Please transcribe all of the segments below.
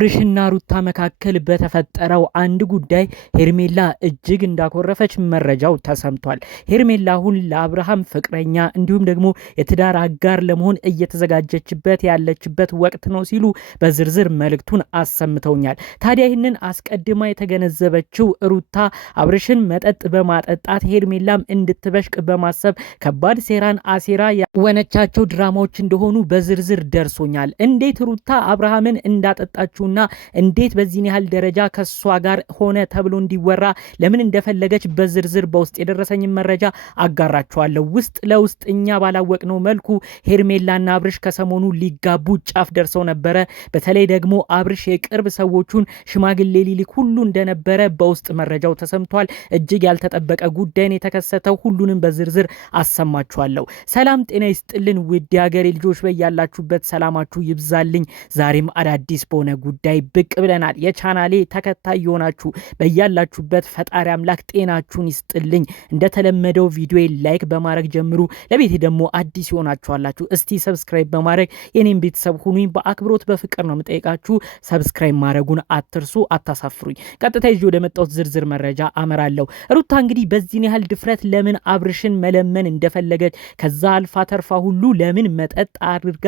አብርሽና ሩታ መካከል በተፈጠረው አንድ ጉዳይ ሄርሜላ እጅግ እንዳኮረፈች መረጃው ተሰምቷል። ሄርሜላ አሁን ለአብርሃም ፍቅረኛ እንዲሁም ደግሞ የትዳር አጋር ለመሆን እየተዘጋጀችበት ያለችበት ወቅት ነው ሲሉ በዝርዝር መልእክቱን አሰምተውኛል። ታዲያ ይህንን አስቀድማ የተገነዘበችው ሩታ አብርሽን መጠጥ በማጠጣት ሄርሜላም እንድትበሽቅ በማሰብ ከባድ ሴራን አሴራ ያወነቻቸው ድራማዎች እንደሆኑ በዝርዝር ደርሶኛል። እንዴት ሩታ አብርሃምን እንዳጠጣችውና እንዴት በዚህ ያህል ደረጃ ከሷ ጋር ሆነ ተብሎ እንዲወራ ለምን እንደፈለገች በዝርዝር በውስጥ የደረሰኝ መረጃ አጋራችኋለሁ። ውስጥ ለውስጥ እኛ ባላወቅነው መልኩ ሄርሜላና አብርሽ ከሰሞኑ ሊጋቡ ጫፍ ደርሰው ነበረ። በተለይ ደግሞ አብርሽ የቅርብ ሰዎቹን ሽማግሌ ሊልክ ሁሉ እንደነበረ በውስጥ መረጃው ተሰምቷል። እጅግ ያልተጠበቀ ጉዳይን የተከሰተው ሁሉንም በዝርዝር አሰማችኋለሁ። ሰላም ጤና ይስጥልን ውድ የሀገሬ ልጆች፣ በያላችሁበት ሰላማችሁ ይብዛልኝ። ዛሬም አዳዲስ በሆነ ጉዳይ ብቅ ብለናል። የቻናሌ ተከታይ የሆናችሁ በያላችሁበት ፈጣሪ አምላክ ጤናችሁን ይስጥልኝ። እንደተለመደው ቪዲዮ ላይክ በማድረግ ጀምሩ። ለቤት ደግሞ አዲስ ይሆናችኋላችሁ እስቲ ሰብስክራይብ በማድረግ የኔን ቤተሰብ ሁኑኝ። በአክብሮት በፍቅር ነው የምጠይቃችሁ። ሰብስክራይብ ማድረጉን አትርሱ፣ አታሳፍሩኝ። ቀጥታ ይዤ ወደ መጣሁት ዝርዝር መረጃ አመራለሁ። ሩታ እንግዲህ በዚህን ያህል ድፍረት ለምን አብርሽን መለመን እንደፈለገች ከዛ አልፋ ተርፋ ሁሉ ለምን መጠጥ አድርጋ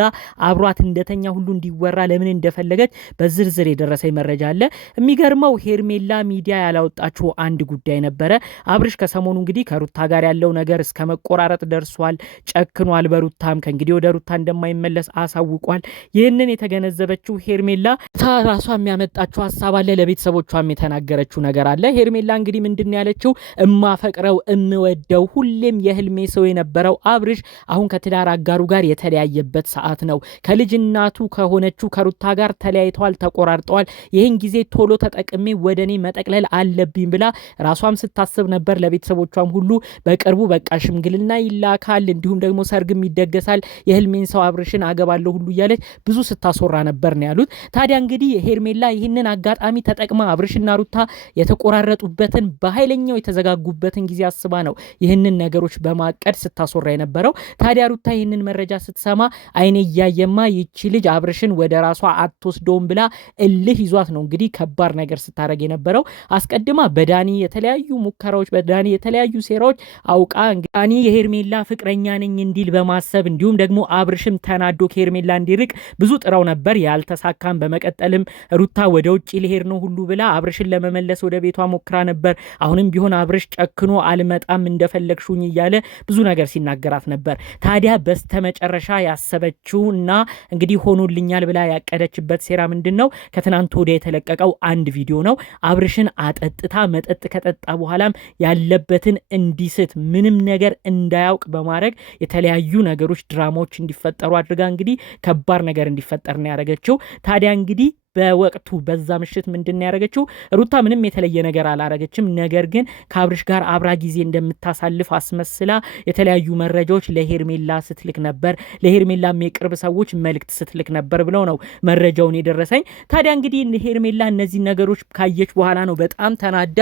አብሯት እንደተኛ ሁሉ እንዲወራ ለምን እንደፈለገች በዝርዝር የደረሰኝ መረጃ አለ። የሚገርመው ሄርሜላ ሚዲያ ያላወጣችው አንድ ጉዳይ ነበረ። አብርሽ ከሰሞኑ እንግዲህ ከሩታ ጋር ያለው ነገር እስከ መቆራረጥ ደርሷል። ጨክኗል። በሩታም ከእንግዲህ ወደ ሩታ እንደማይመለስ አሳውቋል። ይህንን የተገነዘበችው ሄርሜላ ራሷ የሚያመጣችው ሀሳብ አለ። ለቤተሰቦቿም የተናገረችው ነገር አለ። ሄርሜላ እንግዲህ ምንድን ያለችው እማፈቅረው እምወደው ሁሌም የህልሜ ሰው የነበረው አብርሽ አሁን ከትዳር አጋሩ ጋር የተለያየበት ሰዓት ነው። ከልጅ እናቱ ከሆነችው ከሩታ ጋር ተለያይተዋል፣ ተቆራርጠዋል። ይህን ጊዜ ቶሎ ተጠቅሜ ወደኔ መጠቅለል አለብኝ ብላ ራሷም ስታስብ ነበር። ለቤተሰቦቿም ሁሉ በቅርቡ በቃ ሽምግልና ይላካል፣ እንዲሁም ደግሞ ሰርግም ይደገሳል፣ የህልሜን ሰው አብርሽን አገባለሁ ሁሉ እያለች ብዙ ስታስወራ ነበር ነው ያሉት። ታዲያ እንግዲህ ሄርሜላ ይህንን አጋጣሚ ተጠቅማ አብርሽና ሩታ የተቆራረጡበትን በኃይለኛው የተዘጋጉበትን ጊዜ አስባ ነው ይህንን ነገሮች በማቀድ ስታስወራ የነበረው። ታዲያ ሩታ ይህንን መረጃ ስትሰማ አይኔ እያየማ ይቺ ልጅ አብርሽን ወደ ራሷ አትወስደውም ብላ እልህ ይዟት ነው እንግዲህ ከባድ ነገር ስታደርግ የነበረው። አስቀድማ በዳኒ የተለያዩ ሙከራዎች፣ በዳኒ የተለያዩ ሴራዎች አውቃ ዳኒ የሄርሜላ ፍቅረኛ ነኝ እንዲል በማሰብ እንዲሁም ደግሞ አብርሽም ተናዶ ከሄርሜላ እንዲርቅ ብዙ ጥረው ነበር፣ ያልተሳካም። በመቀጠልም ሩታ ወደ ውጭ ሊሄድ ነው ሁሉ ብላ አብርሽን ለመመለስ ወደ ቤቷ ሞክራ ነበር። አሁንም ቢሆን አብርሽ ጨክኖ አልመጣም እንደፈለግሹኝ እያለ ብዙ ነገር ሲናገራት ነበር። ታዲያ በስተመጨረሻ ያሰበችውና እንግዲህ ሆኖልኛል ብላ ያቀደችበት ሴራ ምንድን ነው? ከትናንት ወዲያ የተለቀቀው አንድ ቪዲዮ ነው። አብርሽን አጠጥታ መጠጥ ከጠጣ በኋላም ያለበትን እንዲስት ምንም ነገር እንዳያውቅ በማድረግ የተለያዩ ነገሮች ድራማዎች እንዲፈጠሩ አድርጋ እንግዲህ ከባድ ነገር እንዲፈጠር ነው ያደረገችው። ታዲያ እንግዲህ በወቅቱ በዛ ምሽት ምንድን ያደረገችው ሩታ ምንም የተለየ ነገር አላረገችም። ነገር ግን ከአብርሽ ጋር አብራ ጊዜ እንደምታሳልፍ አስመስላ የተለያዩ መረጃዎች ለሄርሜላ ስትልክ ነበር። ለሄርሜላም የቅርብ ሰዎች መልእክት ስትልክ ነበር ብለው ነው መረጃውን የደረሰኝ። ታዲያ እንግዲህ ሄርሜላ እነዚህ ነገሮች ካየች በኋላ ነው በጣም ተናዳ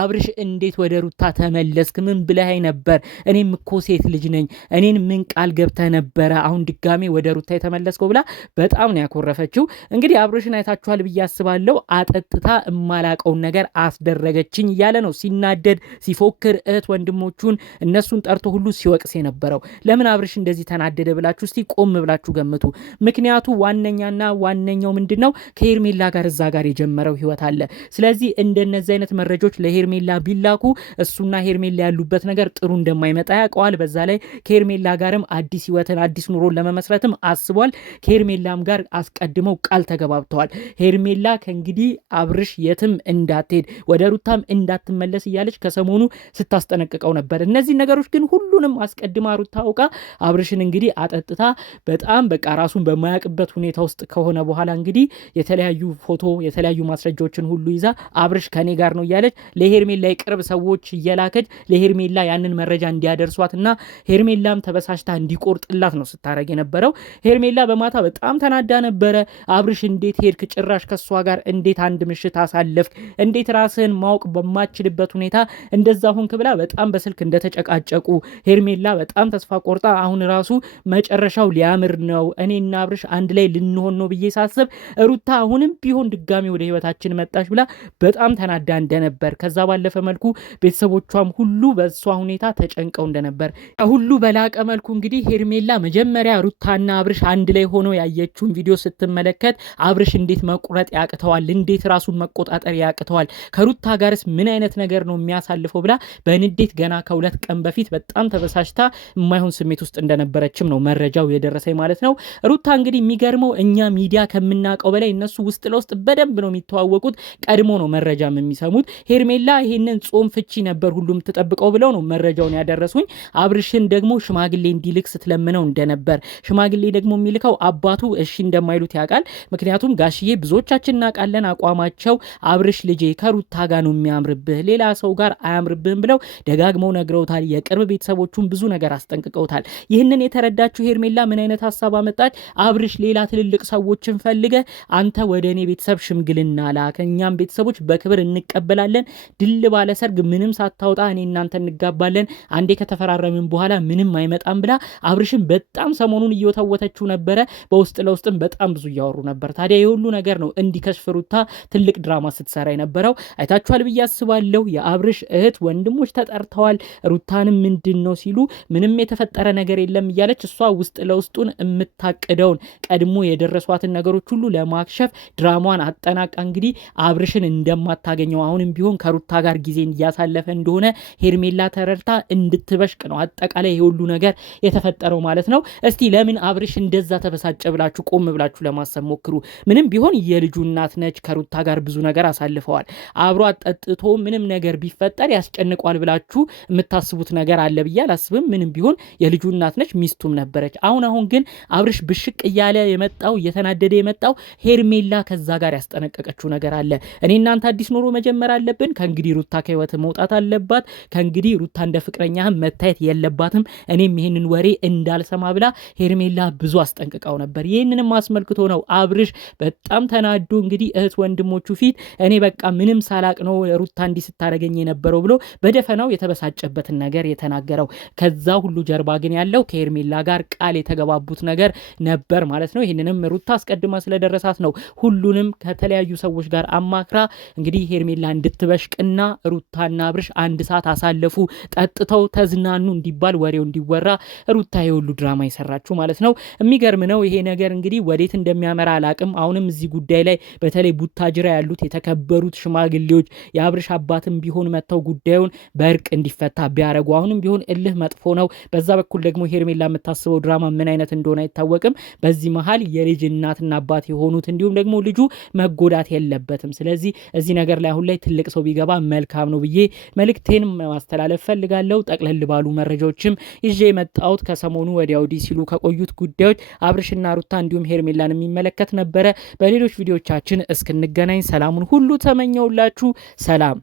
አብርሽ እንዴት ወደ ሩታ ተመለስክ? ምን ብለኸኝ ነበር? እኔም እኮ ሴት ልጅ ነኝ። እኔን ምን ቃል ገብተህ ነበረ? አሁን ድጋሜ ወደ ሩታ የተመለስከው ብላ በጣም ነው ያኮረፈችው። እንግዲህ አብርሽን ቻል ብዬ አስባለሁ። አጠጥታ እማላቀውን ነገር አስደረገችኝ እያለ ነው ሲናደድ ሲፎክር እህት ወንድሞቹን እነሱን ጠርቶ ሁሉ ሲወቅስ የነበረው። ለምን አብርሽ እንደዚህ ተናደደ ብላችሁ እስቲ ቆም ብላችሁ ገምቱ። ምክንያቱ ዋነኛና ዋነኛው ምንድነው? ከሄርሜላ ጋር እዛ ጋር የጀመረው ህይወት አለ። ስለዚህ እንደነዚህ አይነት መረጃዎች ለሄርሜላ ቢላኩ እሱና ሄርሜላ ያሉበት ነገር ጥሩ እንደማይመጣ ያውቀዋል። በዛ ላይ ከሄርሜላ ጋርም አዲስ ህይወትን አዲስ ኑሮን ለመመስረትም አስቧል። ከሄርሜላም ጋር አስቀድመው ቃል ተገባብተዋል። ሄርሜላ ከእንግዲህ አብርሽ የትም እንዳትሄድ ወደ ሩታም እንዳትመለስ እያለች ከሰሞኑ ስታስጠነቅቀው ነበር። እነዚህ ነገሮች ግን ሁሉንም አስቀድማ ሩታ አውቃ አብርሽን እንግዲህ አጠጥታ በጣም በቃ ራሱን በማያውቅበት ሁኔታ ውስጥ ከሆነ በኋላ እንግዲህ የተለያዩ ፎቶ የተለያዩ ማስረጃዎችን ሁሉ ይዛ አብርሽ ከኔ ጋር ነው እያለች ለሄርሜላ የቅርብ ሰዎች እየላከች ለሄርሜላ ያንን መረጃ እንዲያደርሷትና ሄርሜላም ተበሳሽታ እንዲቆርጥላት ነው ስታረግ የነበረው። ሄርሜላ በማታ በጣም ተናዳ ነበረ። አብርሽ እንዴት ሄድክ? ጭራሽ ከሷ ጋር እንዴት አንድ ምሽት አሳለፍክ? እንዴት ራስህን ማወቅ በማችልበት ሁኔታ እንደዛ ሆንክ ብላ በጣም በስልክ እንደተጨቃጨቁ ሄርሜላ በጣም ተስፋ ቆርጣ አሁን ራሱ መጨረሻው ሊያምር ነው እኔና አብርሽ አንድ ላይ ልንሆን ነው ብዬ ሳስብ ሩታ አሁንም ቢሆን ድጋሚ ወደ ህይወታችን መጣች ብላ በጣም ተናዳ እንደነበር ከዛ ባለፈ መልኩ ቤተሰቦቿም ሁሉ በሷ ሁኔታ ተጨንቀው እንደነበር ሁሉ በላቀ መልኩ እንግዲህ ሄርሜላ መጀመሪያ ሩታና አብርሽ አንድ ላይ ሆኖ ያየችውን ቪዲዮ ስትመለከት አብርሽ እንዴት መቁረጥ ያቅተዋል፣ እንዴት ራሱን መቆጣጠር ያቅተዋል፣ ከሩታ ጋርስ ምን አይነት ነገር ነው የሚያሳልፈው ብላ በንዴት ገና ከሁለት ቀን በፊት በጣም ተበሳጭታ የማይሆን ስሜት ውስጥ እንደነበረችም ነው መረጃው የደረሰኝ ማለት ነው። ሩታ እንግዲህ የሚገርመው እኛ ሚዲያ ከምናውቀው በላይ እነሱ ውስጥ ለውስጥ በደንብ ነው የሚተዋወቁት፣ ቀድሞ ነው መረጃም የሚሰሙት። ሄርሜላ ይሄንን ጾም ፍቺ ነበር ሁሉም ተጠብቀው ብለው ነው መረጃውን ያደረሱኝ። አብርሽን ደግሞ ሽማግሌ እንዲልክ ስትለምነው እንደነበር፣ ሽማግሌ ደግሞ የሚልከው አባቱ እሺ እንደማይሉት ያውቃል። ምክንያቱም ጋሽዬ ብዙዎቻችን እናውቃለን አቋማቸው አብርሽ ልጄ ከሩታ ጋር ነው የሚያምርብህ ሌላ ሰው ጋር አያምርብህም ብለው ደጋግመው ነግረውታል። የቅርብ ቤተሰቦቹን ብዙ ነገር አስጠንቅቀውታል። ይህንን የተረዳችሁ ሄርሜላ ምን አይነት ሀሳብ አመጣች? አብርሽ ሌላ ትልልቅ ሰዎችን ፈልገ አንተ ወደ እኔ ቤተሰብ ሽምግልና ላክ፣ እኛም ቤተሰቦች በክብር እንቀበላለን፣ ድል ባለ ሰርግ ምንም ሳታወጣ እኔ እናንተ እንጋባለን፣ አንዴ ከተፈራረምን በኋላ ምንም አይመጣም ብላ አብርሽን በጣም ሰሞኑን እየወተወተችው ነበረ። በውስጥ ለውስጥም በጣም ብዙ እያወሩ ነበር። ታዲያ የሁሉ ነገር ነው እንዲከሽፍ ሩታ ትልቅ ድራማ ስትሰራ የነበረው። አይታችኋል ብዬ አስባለሁ። የአብርሽ እህት ወንድሞች ተጠርተዋል። ሩታንም ምንድን ነው ሲሉ ምንም የተፈጠረ ነገር የለም እያለች እሷ ውስጥ ለውስጡን የምታቅደውን ቀድሞ የደረሷትን ነገሮች ሁሉ ለማክሸፍ ድራማዋን አጠናቃ እንግዲህ አብርሽን እንደማታገኘው አሁንም ቢሆን ከሩታ ጋር ጊዜን እያሳለፈ እንደሆነ ሄርሜላ ተረድታ እንድትበሽቅ ነው አጠቃላይ የሁሉ ነገር የተፈጠረው ማለት ነው። እስቲ ለምን አብርሽ እንደዛ ተበሳጨ ብላችሁ ቆም ብላችሁ ለማሰብ ሞክሩ። ምንም ቢሆን የልጁ እናት ነች። ከሩታ ጋር ብዙ ነገር አሳልፈዋል። አብሮ አጠጥቶ ምንም ነገር ቢፈጠር ያስጨንቋል ብላችሁ የምታስቡት ነገር አለ ብዬ አላስብም። ምንም ቢሆን የልጁ እናት ነች፣ ሚስቱም ነበረች። አሁን ግን አብርሽ ብሽቅ እያለ የመጣው እየተናደደ የመጣው ሄርሜላ ከዛ ጋር ያስጠነቀቀችው ነገር አለ። እኔ እናንተ አዲስ ኑሮ መጀመር አለብን። ከእንግዲህ ሩታ ከህይወት መውጣት አለባት። ከእንግዲህ ሩታ እንደ ፍቅረኛህም መታየት የለባትም። እኔም ይህንን ወሬ እንዳልሰማ ብላ ሄርሜላ ብዙ አስጠንቅቃው ነበር። ይህንንም አስመልክቶ ነው አብርሽ በጣም ተናዶ እንግዲህ እህት ወንድሞቹ ፊት እኔ በቃ ምንም ሳላቅ ነው ሩታ እንዲህ ስታደርገኝ የነበረው ብሎ በደፈናው የተበሳጨበትን ነገር የተናገረው። ከዛ ሁሉ ጀርባ ግን ያለው ከሄርሜላ ጋር ቃል የተገባቡት ነገር ነበር ማለት ነው። ይህንንም ሩታ አስቀድማ ስለደረሳት ነው ሁሉንም ከተለያዩ ሰዎች ጋር አማክራ እንግዲህ ሄርሜላ እንድትበሽቅና ሩታና አብርሽ አንድ ሰዓት አሳለፉ፣ ጠጥተው ተዝናኑ እንዲባል ወሬው እንዲወራ ሩታ የሁሉ ድራማ የሰራችሁ ማለት ነው። የሚገርም ነው ይሄ ነገር እንግዲህ ወዴት እንደሚያመራ አላቅም። አሁንም እዚህ ጉዳይ ላይ በተለይ ቡታጅራ ያሉት የተከበሩት ሽማግሌዎች የአብርሽ አባትም ቢሆን መጥተው ጉዳዩን በእርቅ እንዲፈታ ቢያረጉ፣ አሁንም ቢሆን እልህ መጥፎ ነው። በዛ በኩል ደግሞ ሄርሜላ የምታስበው ድራማ ምን አይነት እንደሆነ አይታወቅም። በዚህ መሀል የልጅ እናትና አባት የሆኑት እንዲሁም ደግሞ ልጁ መጎዳት የለበትም። ስለዚህ እዚህ ነገር ላይ አሁን ላይ ትልቅ ሰው ቢገባ መልካም ነው ብዬ መልእክቴን ማስተላለፍ ፈልጋለሁ። ጠቅለል ባሉ መረጃዎችም ይዤ የመጣሁት ከሰሞኑ ወዲያ ወዲህ ሲሉ ከቆዩት ጉዳዮች አብርሽና ሩታ እንዲሁም ሄርሜላን የሚመለከት ነበረ። በሌሎች ቪዲዮቻችን እስክንገናኝ ሰላሙን ሁሉ ተመኘውላችሁ። ሰላም